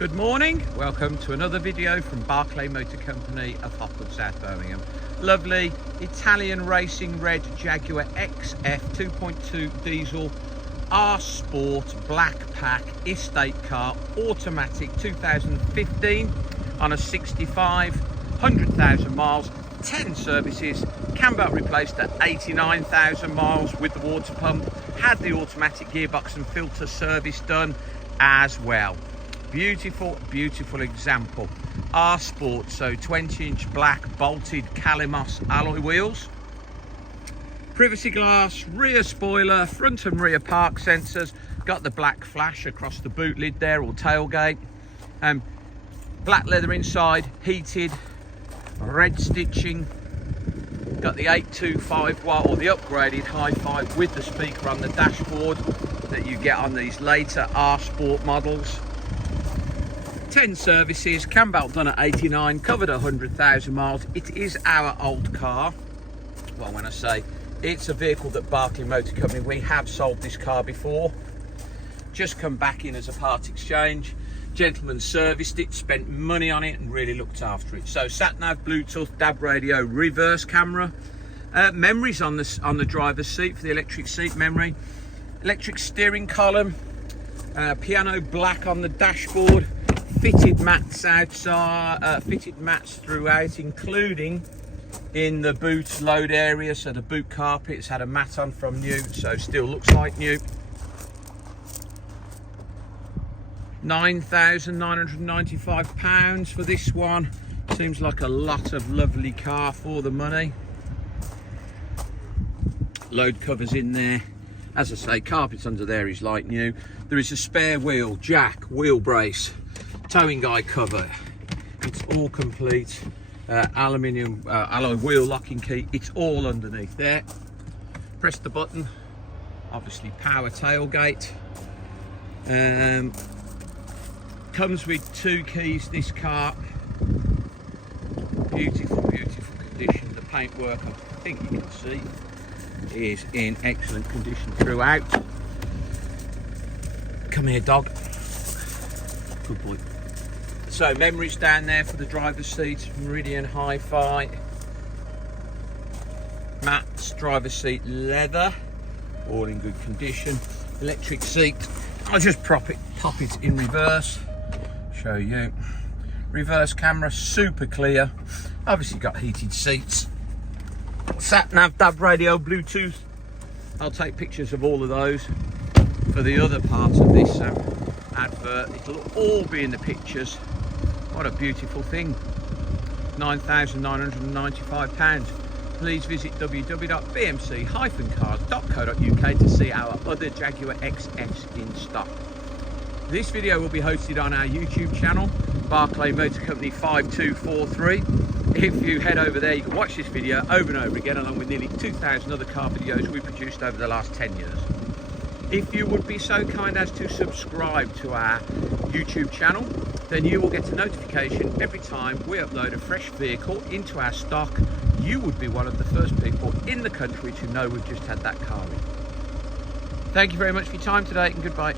Good morning, welcome to another video from Barclay Motor Company of Hopwood, South Birmingham. Lovely Italian racing red Jaguar XF 2.2 diesel R Sport black pack estate car, automatic, 2015 on a 65, 100,000 miles, 10 services, cam belt replaced at 89,000 miles with the water pump, had the automatic gearbox and filter service done as well. Beautiful example. R Sport, so 20-inch black bolted Kalimos alloy wheels, privacy glass, rear spoiler, front and rear park sensors, got the black flash across the boot lid there, or tailgate, black leather inside, heated, red stitching, got the 825 watt or the upgraded HiFi with the speaker on the dashboard that you get on these later R Sport models. 10 services, cam belt done at 89, covered 100,000 miles. It is our old car. Well, when I say it's a vehicle that Barclay Motor Company, we have sold this car before. Just come back in as a part exchange. Gentleman serviced it, spent money on it and really looked after it. So sat nav, Bluetooth, DAB radio, reverse camera, memories on the driver's seat for the electric seat memory, electric steering column, piano black on the dashboard, fitted mats outside, fitted mats throughout, including in the boot load area. So the boot carpet's had a mat on from new, so still looks like new. £9,995 for this one. Seems like a lot of lovely car for the money. Load covers in there. As I say, carpets under there is like new. There is a spare wheel, jack, wheel brace, towing guide cover. It's all complete. Aluminium alloy wheel locking key. It's all underneath there. Press the button. Obviously power tailgate. Comes with 2 keys, this car. Beautiful condition. The paintwork, I think you can see, is in excellent condition throughout. Come here, dog. Good boy. So memories down there for the driver's seat, Meridian HiFi, mats, driver's seat leather, all in good condition. Electric seat, I'll just pop it in reverse, show you. Reverse camera, super clear. Obviously got heated seats. Sat nav, DAB radio, Bluetooth. I'll take pictures of all of those for the other parts of this advert. It'll all be in the pictures. What a beautiful thing. £9,995. Please visit www.bmc-cars.co.uk to see our other Jaguar XFs in stock. This video will be hosted on our YouTube channel, Barclay Motor Company 5243. If you head over there, you can watch this video over and over again, along with nearly 2,000 other car videos we produced over the last 10 years. If you would be so kind as to subscribe to our YouTube channel, then you will get a notification every time we upload a fresh vehicle into our stock. You would be one of the first people in the country to know we've just had that car in. Thank you very much for your time today, and goodbye.